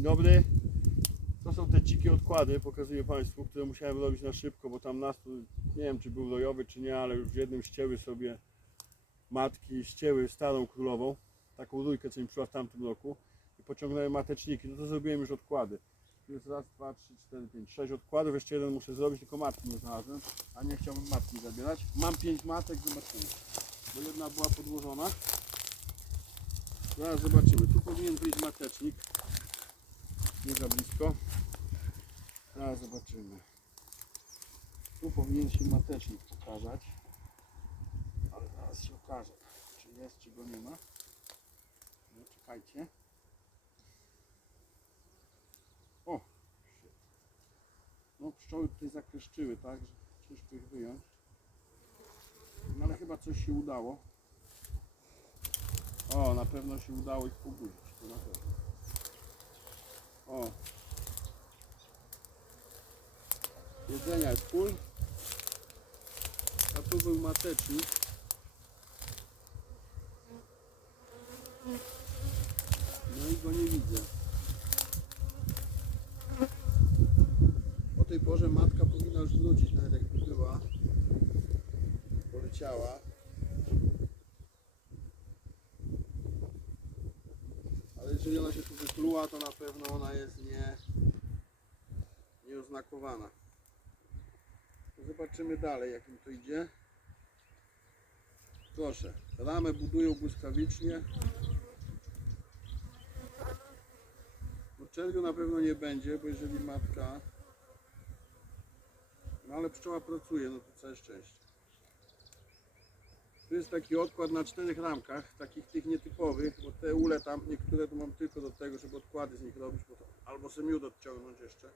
Dzień dobry. To są te dzikie odkłady, pokazuję Państwu, które musiałem robić na szybko, bo tam nastrój, nie wiem czy był rojowy czy nie, ale już w jednym ścięły sobie matki, ścięły starą królową, taką rójkę, co mi przyszła w tamtym roku i pociągnąłem mateczniki, no to zrobiłem już odkłady. Tu jest raz, dwa, trzy, cztery, pięć, sześć odkładów, jeszcze jeden muszę zrobić, tylko matki nie znalazłem, a nie chciałbym matki zabierać. Mam pięć matek, zobaczymy, bo jedna była podłożona. Zaraz zobaczymy, tu powinien wyjść matecznik, nie za blisko. Zaraz zobaczymy. Tu powinien się matecznik pokazać. Ale zaraz się okaże, czy jest, czy go nie ma. No, czekajcie. O! No pszczoły tutaj zakreszczyły, tak, ciężko ich wyjąć. No ale chyba coś się udało. O, na pewno się udało ich pobudzić, to na pewno. O, jedzenia jest full. A tu był matecznik. No i go nie widzę. O tej porze matka powinna już wrócić, nawet jakby była. Poleciała. Ale jeżeli ona to na pewno ona jest nie, nieoznakowana. Zobaczymy dalej, jak im to idzie. Proszę, ramę budują błyskawicznie. No czerwiu na pewno nie będzie, bo jeżeli matka... No ale pszczoła pracuje, no to całe szczęście. Tu jest taki odkład na czterech ramkach, takich tych nietypowych, bo te ule tam, niektóre to mam tylko do tego, żeby odkłady z nich robić, bo to, albo sobie miód odciągnąć jeszcze.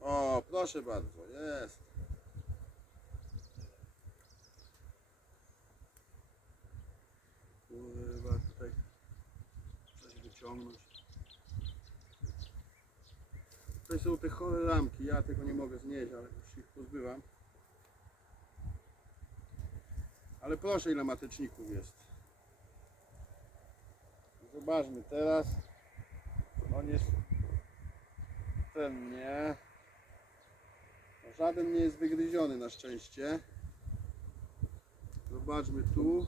O, proszę bardzo, jest. Kurwa, tutaj coś wyciągnąć. Tutaj są te chore ramki, ja tego nie mogę znieść, ale już ich pozbywam. Ale proszę ile mateczników jest. Zobaczmy teraz. On jest ten nie. No, Żaden nie jest wygryziony na szczęście. Zobaczmy tu.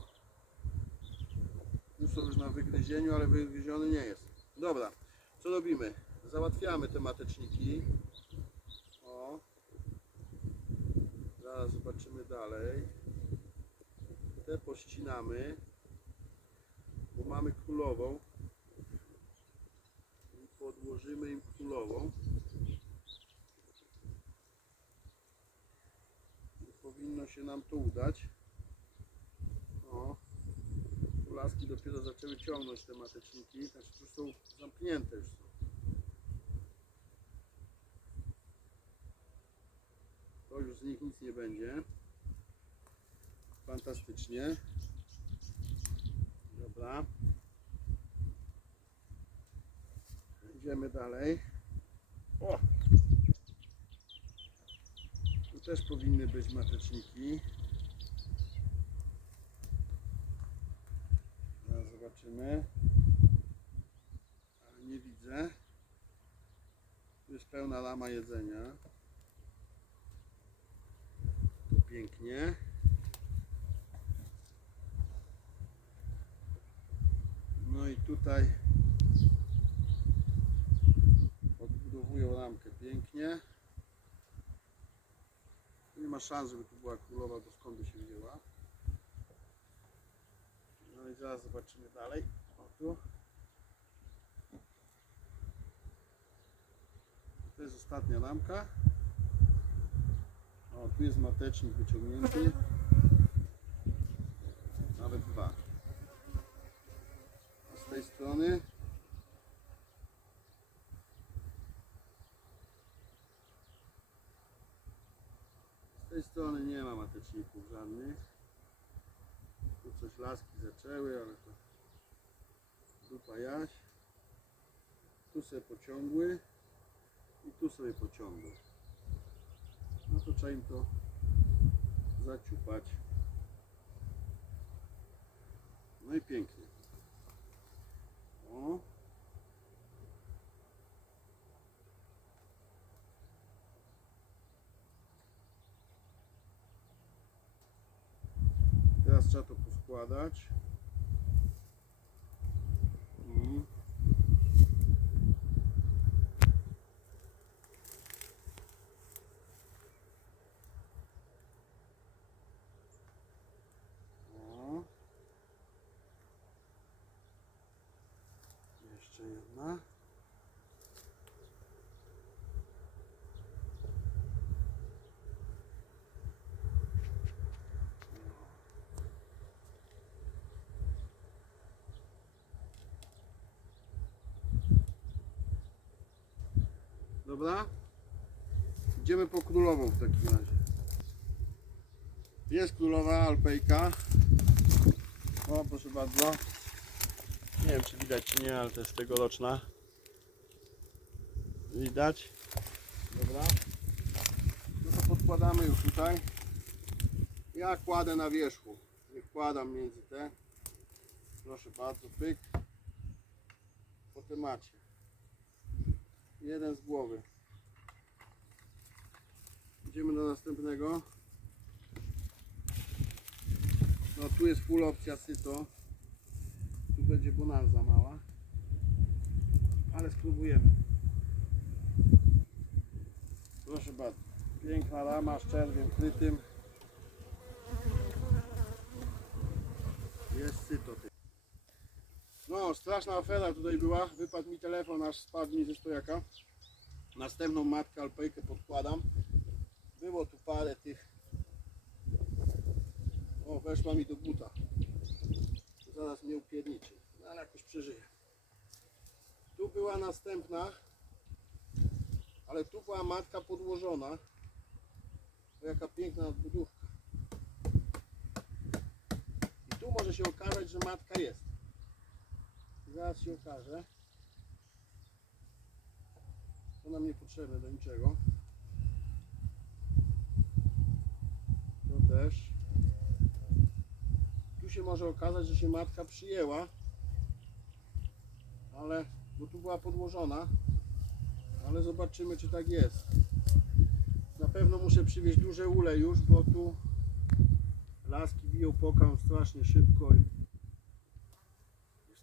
Tu są już na wygryzieniu, ale wygryziony nie jest. Dobra, co robimy? Załatwiamy te mateczniki. O. Zaraz zobaczymy dalej. Te pościnamy, bo mamy królową. I podłożymy im królową. I powinno się nam to udać. O. Laski dopiero zaczęły ciągnąć te mateczniki, znaczy już są zamknięte już są. To już z nich nic nie będzie. Fantastycznie. Dobra. Idziemy dalej. O! Tu też powinny być mateczniki. Zaraz zobaczymy. Ale nie widzę. Tu jest pełna lama jedzenia. Tu pięknie. No i tutaj odbudowują ramkę pięknie. Nie ma szans, żeby tu była królowa, bo skąd by się wzięła. No i zaraz zobaczymy dalej. O tu. To jest ostatnia ramka. O, tu jest matecznik wyciągnięty. Nawet dwa. Tej strony z tej strony nie ma mateczników żadnych. Tu coś laski zaczęły, ale to dupa jaś. Tu sobie pociągły i tu sobie pociągły. No to trzeba im to zaciupać. No i pięknie. Teraz trzeba to poskładać. Dobra? Idziemy po królową w takim razie. Jest królowa alpejka. O, proszę bardzo. Nie wiem czy widać czy nie, ale to jest tegoroczna. Widać? Dobra. No to podkładamy już tutaj. Ja kładę na wierzchu. Nie wkładam między te. Proszę bardzo, pyk. Po temacie. Jeden z głowy. Idziemy do następnego. No tu jest full opcja syto. Tu będzie bonanza mała. Ale spróbujemy. Proszę bardzo. Piękna rama z czerwiem krytym. Jest syto. No, straszna afera tutaj była. Wypadł mi telefon, aż spadł mi ze stojaka. Następną matkę alpejkę podkładam. Było tu parę tych. O, weszła mi do buta. Zaraz mnie upierniczy. No, ale jakoś przeżyję. Tu była następna. Ale tu była matka podłożona. O, jaka piękna budówka. I tu może się okazać, że matka jest. Zaraz się okaże. To nam niepotrzebne do niczego. To też. Tu się może okazać, że się matka przyjęła. Ale, bo tu była podłożona ale zobaczymy czy tak jest. Na pewno muszę przywieźć duże ule już, bo tu laski biją pokarm strasznie szybko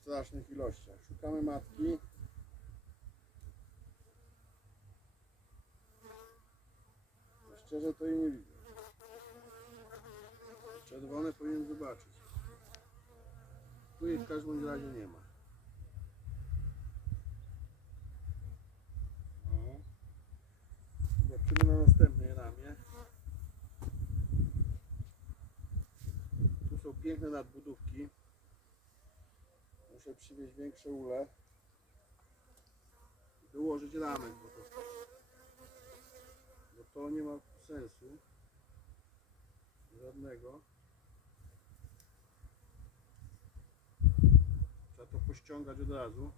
strasznych ilościach. Szukamy matki. No Szczerze to jej nie widzę. Czerwone powinien zobaczyć. Tu jej w każdym razie nie ma. O. Zobaczymy na następnej ramie. Tu są piękne nadbudówki. Muszę przywieźć większe ule. I dołożyć ramek, bo to, bo to nie ma sensu. Żadnego. Trzeba to pościągać od razu.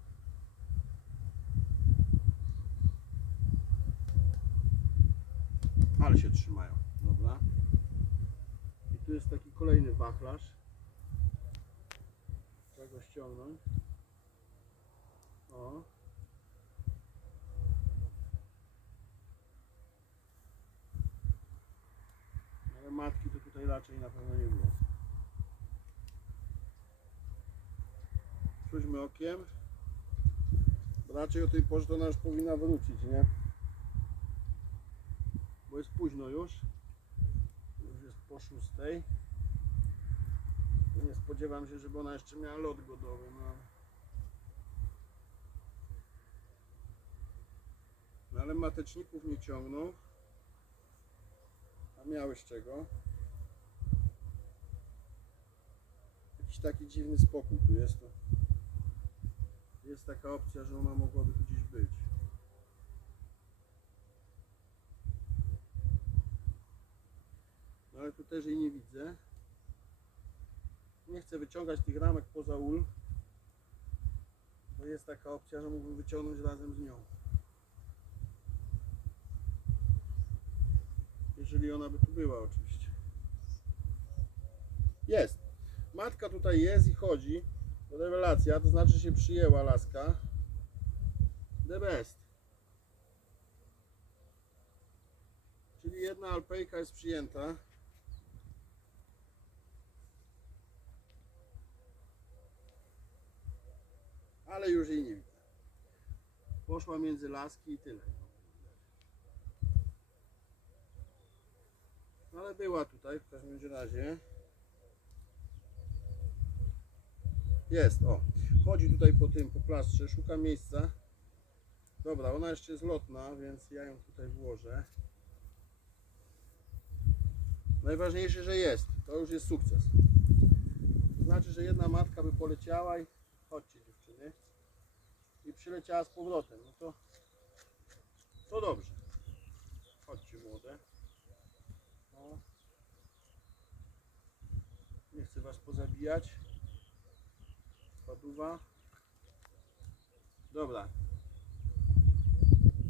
Ale się trzymają. Dobra. I tu jest taki kolejny wachlarz. Go ściągnąć. O. Ale matki to tutaj raczej na pewno nie było. Rzućmy okiem. Raczej o tej porze to ona już powinna wrócić, nie? bo jest późno już. Już jest po szóstej. Nie spodziewam się, żeby ona jeszcze miała lot godowy. No. no ale mateczników nie ciągną. A miały z czego. Jakiś taki dziwny spokój tu jest. To jest taka opcja, że ona mogłaby tu gdzieś być. No ale tu też jej nie widzę. Nie chcę wyciągać tych ramek poza ul. Bo jest taka opcja, że mógłbym wyciągnąć razem z nią. Jeżeli ona by tu była oczywiście. Jest. Matka tutaj jest i chodzi. Rewelacja, to znaczy się przyjęła laska. The best. Czyli jedna alpejka jest przyjęta. Ale już jej nie widzę. Poszła między laski i tyle. No ale była tutaj w każdym razie. Jest, o. Chodzi tutaj po tym, po plastrze, szuka miejsca. Dobra, ona jeszcze jest lotna, więc ja ją tutaj włożę. Najważniejsze, że jest. To już jest sukces. To znaczy, że jedna matka by poleciała i chodźcie i przyleciała z powrotem. No to, to dobrze. Chodźcie młode. O. Nie chcę was pozabijać. Paduwa. Dobra.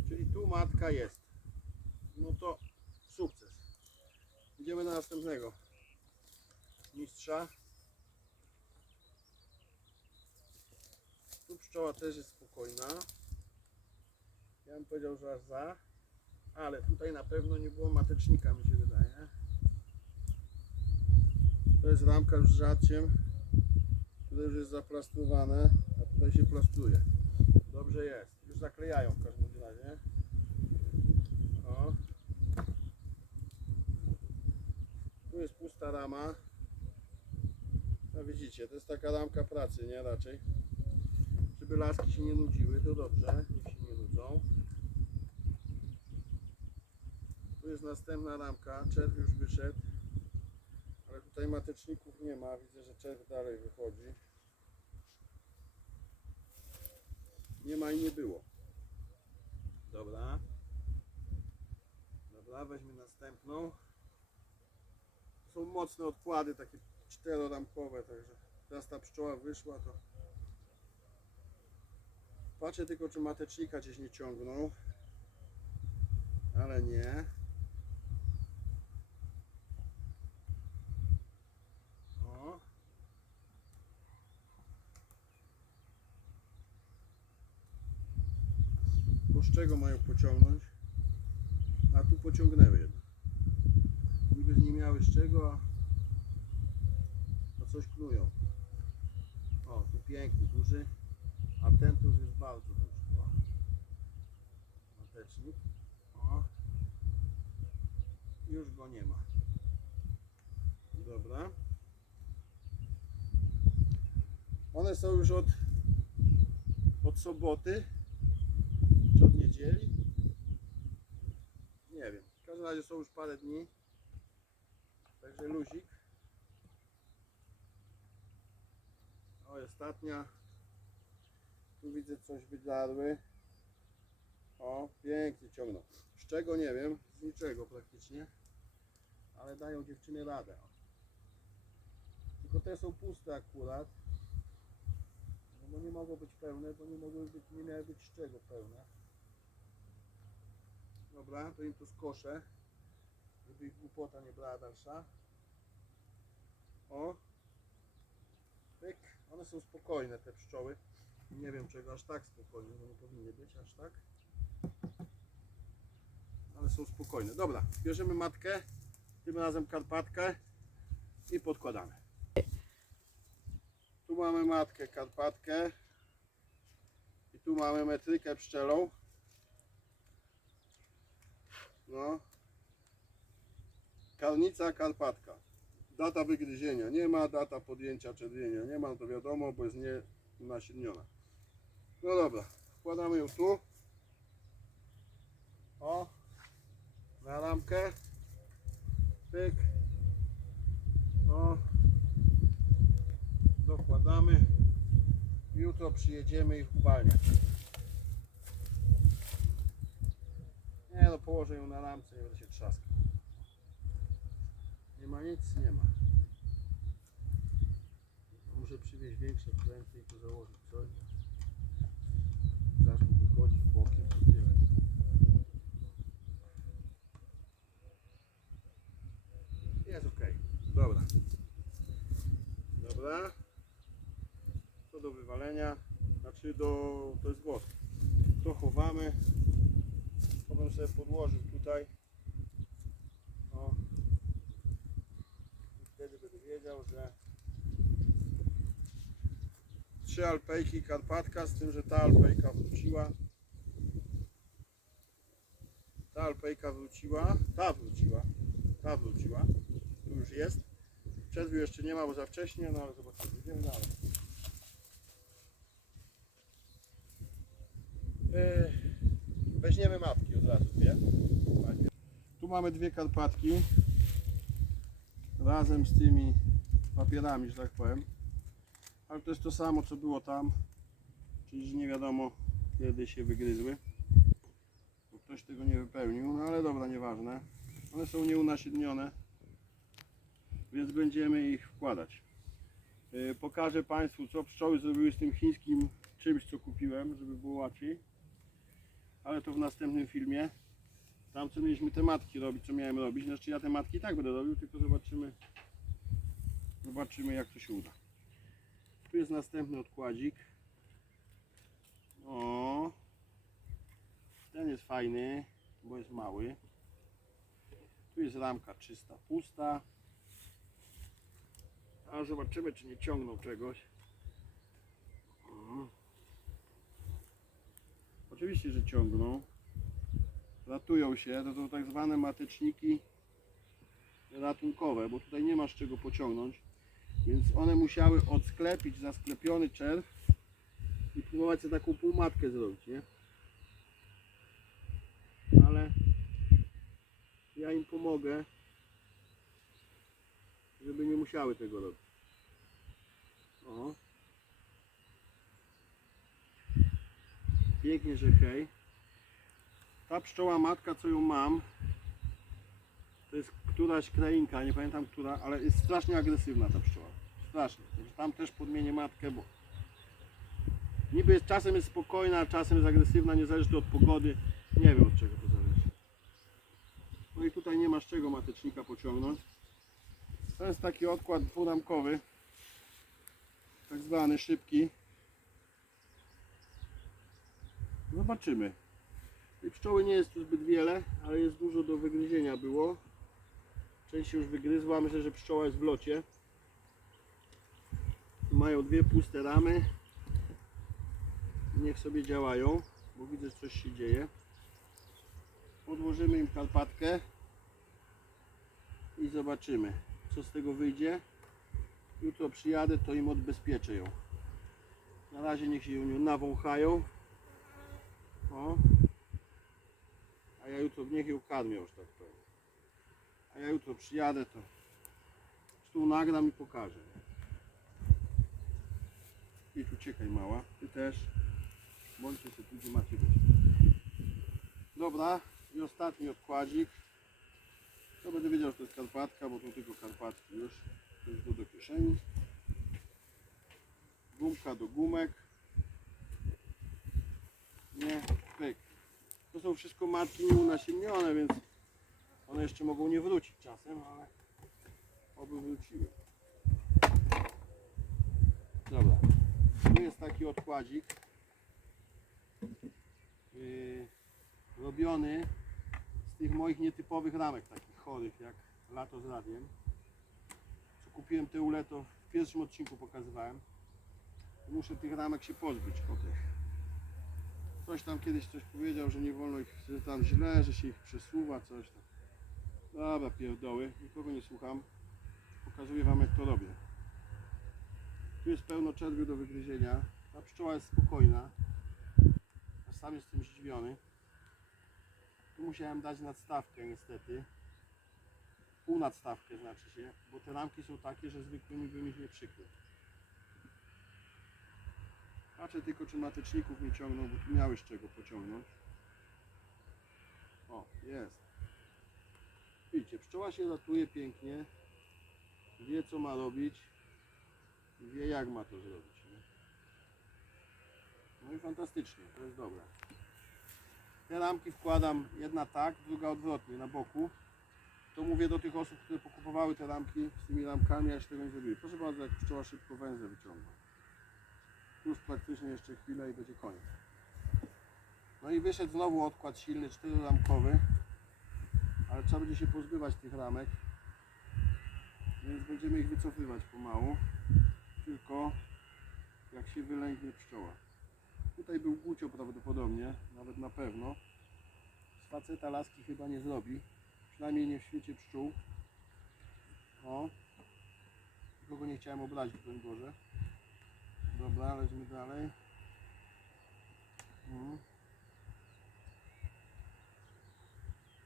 Czyli tu matka jest. No to sukces. Idziemy na następnego mistrza. Tu pszczoła też jest spokojna. Ja bym powiedział, że aż za. Ale tutaj na pewno nie było matecznika, mi się wydaje. To jest ramka już z rzadciem, które już jest zaplastrowane, a tutaj się plastruje. Dobrze jest. Już zaklejają w każdym razie. O. Tu jest pusta rama. No widzicie, to jest taka ramka pracy, nie? Raczej. Laski się nie nudziły, to dobrze, niech się nie nudzą. Tu jest następna ramka, czerw już wyszedł. Ale tutaj mateczników nie ma, widzę, że czerw dalej wychodzi. Nie ma i nie było. Dobra. Dobra, weźmy następną. Są mocne odkłady, takie czteroramkowe, także teraz ta pszczoła wyszła, to patrzę tylko, czy matecznika gdzieś nie ciągną, ale nie. O. Bo z czego mają pociągnąć? A tu pociągnęły jednak. Niby nie miały z czego, a coś knują. O, tu piękny, duży, a ten tu już jest bardzo duży. O. Matecznik. O. Już go nie ma. Dobra. One są już od, od soboty, czy od niedzieli. Nie wiem. W każdym razie są już parę dni. Także luzik. O, ostatnia. Tu widzę coś wydarły. O, pięknie ciągną. Z czego nie wiem, z niczego praktycznie. Ale dają dziewczyny radę. Tylko te są puste akurat. No bo nie mogą być pełne, bo nie mogły być, nie miały być z czego pełne. Dobra, to im tu skoszę, żeby ich głupota nie brała dalsza. O. Pyk. One są spokojne, te pszczoły. Nie wiem czego aż tak spokojne, bo nie powinny być aż tak. Ale są spokojne. Dobra, bierzemy matkę, tym razem karpatkę i podkładamy. Tu mamy matkę, karpatkę i tu mamy metrykę pszczelą. No. Karnica Karpatka. Data wygryzienia nie ma, data podjęcia czerwienia nie ma, to wiadomo, bo jest nie nasiedniona. No dobra, wkładamy ją tu. O, na ramkę. Pyk. O, dokładamy. Jutro przyjedziemy ich uwalniać. Nie no, położę ją na ramce, nie będę się trzaskał. Nie ma nic, nie ma. Muszę przywieźć większe pręty i tu założyć coś. Zaczął wychodzić bokiem, to tyle. Jest ok. Dobra. Dobra. To do wywalenia. Znaczy do... to jest wosk. To chowamy. Potem sobie podłożył tutaj. O. I wtedy będę wiedział, że trzy alpejki Karpatka, z tym, że ta alpejka wróciła. Alpejka wróciła, ta wróciła, ta wróciła, tu już jest. Czerwiu jeszcze nie ma, bo za wcześnie, no ale zobaczymy, idziemy dalej. Yy, Weźmiemy matki od razu, dwie. Tu mamy dwie Karpatki razem z tymi papierami, że tak powiem. Ale to jest to samo, co było tam. Czyli nie wiadomo, kiedy się wygryzły. Tego nie wypełnił, no ale dobra, nieważne. One są nieunasiennione, więc będziemy ich wkładać. Yy, Pokażę Państwu, co pszczoły zrobiły z tym chińskim czymś, co kupiłem, żeby było łatwiej. Ale to w następnym filmie. Tam co mieliśmy te matki robić, co miałem robić. Znaczy ja te matki i tak będę robił, tylko zobaczymy. Zobaczymy jak to się uda. Tu jest następny odkładzik. O. Ten jest fajny, bo jest mały. Tu jest ramka czysta, pusta. A zobaczymy czy nie ciągną czegoś. O. Oczywiście, że ciągną ratują się, to są tak zwane mateczniki ratunkowe, bo tutaj nie masz czego pociągnąć, więc one musiały odsklepić zasklepiony czerw i próbować sobie taką półmatkę zrobić, nie? Ale ja im pomogę, żeby nie musiały tego robić. O. Pięknie, że hej. Ta pszczoła matka, co ją mam, to jest któraś krainka, nie pamiętam która, ale jest strasznie agresywna ta pszczoła. Strasznie. Tam też podmienię matkę, bo niby jest, czasem jest spokojna, czasem jest agresywna, nie zależy to od pogody. Nie wiem od czego to. No i tutaj nie masz czego matecznika pociągnąć. To jest taki odkład dwuramkowy, tak zwany szybki. Zobaczymy. Tej pszczoły nie jest tu zbyt wiele, ale jest dużo do wygryzienia było. Część się już wygryzła, myślę, że pszczoła jest w locie. Mają dwie puste ramy. Niech sobie działają, bo widzę, że coś się dzieje. Podłożymy im karpatkę i zobaczymy, co z tego wyjdzie. Jutro przyjadę, to im odbezpieczę ją. Na razie niech się ją nawąchają. O, a ja jutro niech ją karmią, że tak powiem. A ja jutro przyjadę, to tu nagram i pokażę. I tu czekaj mała, ty też. Bądźcie sobie tu, gdzie macie być. Dobra, i ostatni odkładzik. To będę wiedział, że to jest karpatka, bo tu tylko karpatki już. To już do, kieszeni. Gumka do gumek. Nie, pyk. To są wszystko matki nieunasiennione, więc one jeszcze mogą nie wrócić czasem, ale oby wróciły. Dobra. Tu jest taki odkładzik yy, robiony z tych moich nietypowych ramek, takich chorych jak lato z radiem. Co kupiłem te uleto w pierwszym odcinku pokazywałem. Muszę tych ramek się pozbyć po tych. Ktoś tam kiedyś coś powiedział, że nie wolno ich, że tam źle, że się ich przesuwa, coś tam. Dobra, pierdoły, nikogo nie słucham. Pokazuję Wam jak to robię. Tu jest pełno czerwiu do wygryzienia. Ta pszczoła jest spokojna. A sam jestem zdziwiony. Tu musiałem dać nadstawkę niestety. Pół nadstawkę znaczy się, bo te ramki są takie, że zwykłymi bym ich nie przykrył. Patrzę tylko, czy mateczników nie ciągną, bo tu miałeś czego pociągnąć. O, jest. Widzicie, pszczoła się ratuje pięknie. Wie, co ma robić. Wie, jak ma to zrobić. No i fantastycznie, to jest dobre. Te ramki wkładam jedna tak, druga odwrotnie, na boku. To mówię do tych osób, które pokupowały te ramki z tymi ramkami, a jeszcze tego nie zrobiły. Proszę bardzo, jak pszczoła szybko węzę wyciągła już praktycznie jeszcze chwilę i będzie koniec. No i wyszedł znowu odkład silny, czteroramkowy, ale trzeba będzie się pozbywać tych ramek, więc będziemy ich wycofywać pomału. Tylko jak się wylęgnie pszczoła. Tutaj był gucio prawdopodobnie, nawet na pewno. Z faceta laski chyba nie zrobi, przynajmniej nie w świecie pszczół. O, nikogo nie chciałem obrazić, broń Boże. Dobra, lecimy dalej. Mhm.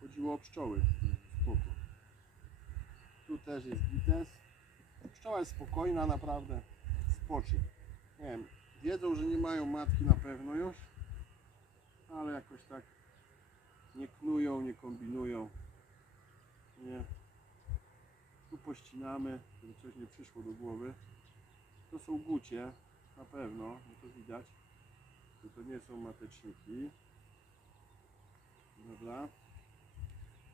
Chodziło o pszczoły. Spoko. Tu też jest gites. Pszczoła jest spokojna, naprawdę. Spoczy. Nie wiem, wiedzą, że nie mają matki na pewno już, ale jakoś tak nie knują, nie kombinują. Nie. Tu pościnamy, żeby coś nie przyszło do głowy. To są gucie, na pewno, no to widać. że To nie są mateczniki. Dobra.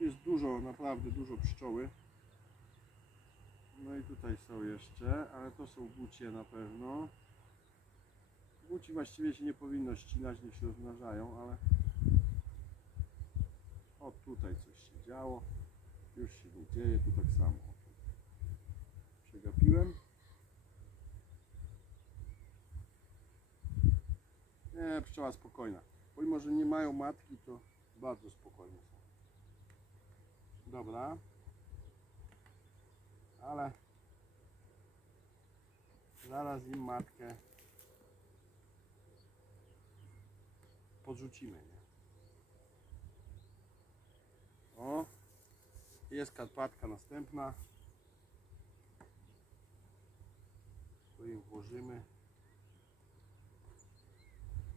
Jest dużo, naprawdę dużo pszczoły. No i tutaj są jeszcze, ale to są gucie na pewno. Guci właściwie się nie powinno ścinać, niech się rozmnażają, ale o tutaj coś się działo. Już się nie dzieje, tu tak samo. Przegapiłem. Nie, pszczoła spokojna. Pomimo, że nie mają matki, to bardzo spokojne są. Dobra. Ale zaraz im matkę podrzucimy, nie? O, jest karpatka następna. To im włożymy.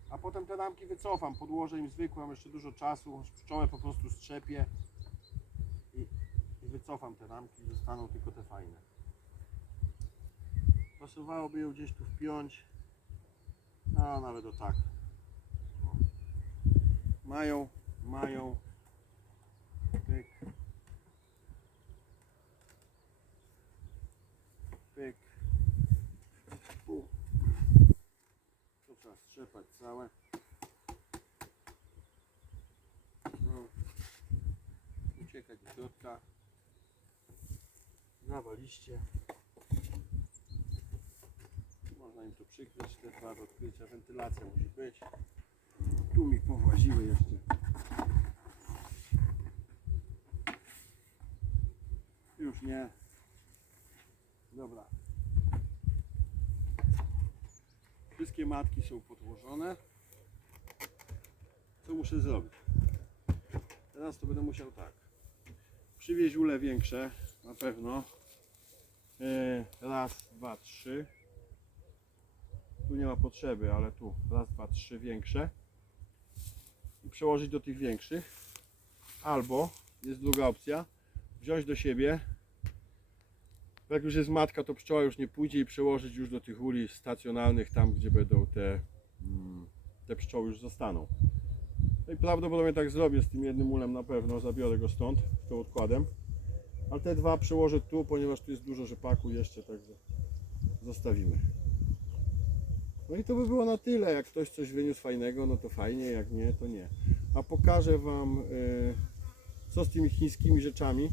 A potem te ramki wycofam, podłożę im zwykłe, mam jeszcze dużo czasu, pszczołę po prostu strzepię i, i wycofam te ramki, zostaną tylko te fajne. Pasowałoby ją gdzieś tu wpiąć, a nawet o tak. Mają, mają, pyk, pyk, Pu. to trzeba strzepać całe. No. Uciekać do środka. Nawaliście. Można im to przykryć, te dwa odkrycia, wentylacja musi być. Tu mi powłaziły jeszcze. Już nie. Dobra. Wszystkie matki są podłożone. Co muszę zrobić? Teraz to będę musiał tak. Przywieźć ule większe, na pewno. E, Raz, dwa, trzy. Tu nie ma potrzeby, ale tu raz, dwa, trzy większe. I przełożyć do tych większych. Albo jest druga opcja. Wziąć do siebie. Jak już jest matka, to pszczoła już nie pójdzie i przełożyć już do tych uli stacjonarnych, tam gdzie będą te, mm, te pszczoły już zostaną. No i prawdopodobnie tak zrobię z tym jednym ulem na pewno, zabiorę go stąd, z tym odkładem. Ale te dwa przełożę tu, ponieważ tu jest dużo rzepaku jeszcze, także zostawimy. No i to by było na tyle. Jak ktoś coś wyniósł fajnego, no to fajnie, jak nie, to nie. A pokażę Wam, y, co z tymi chińskimi rzeczami.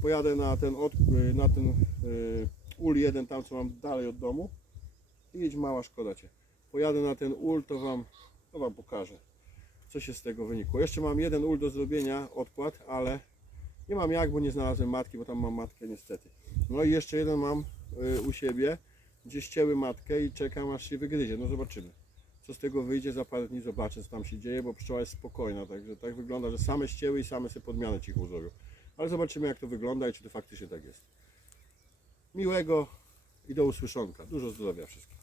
Pojadę na ten, od, y, na ten y, ul jeden, tam co mam dalej od domu. Idź mała, szkoda Cię. Pojadę na ten ul, to Wam, to wam pokażę, co się z tego wynikło. Jeszcze mam jeden ul do zrobienia, odkład, ale nie mam jak, bo nie znalazłem matki, bo tam mam matkę niestety. No i jeszcze jeden mam u siebie, gdzie ścięły matkę i czekam aż się wygryzie. No zobaczymy. Co z tego wyjdzie, za parę dni zobaczę co tam się dzieje, bo pszczoła jest spokojna, także tak wygląda, że same ścięły i same sobie podmianę cichą zrobią. Ale zobaczymy jak to wygląda i czy to faktycznie tak jest. Miłego i do usłyszonka. Dużo zdrowia wszystkim.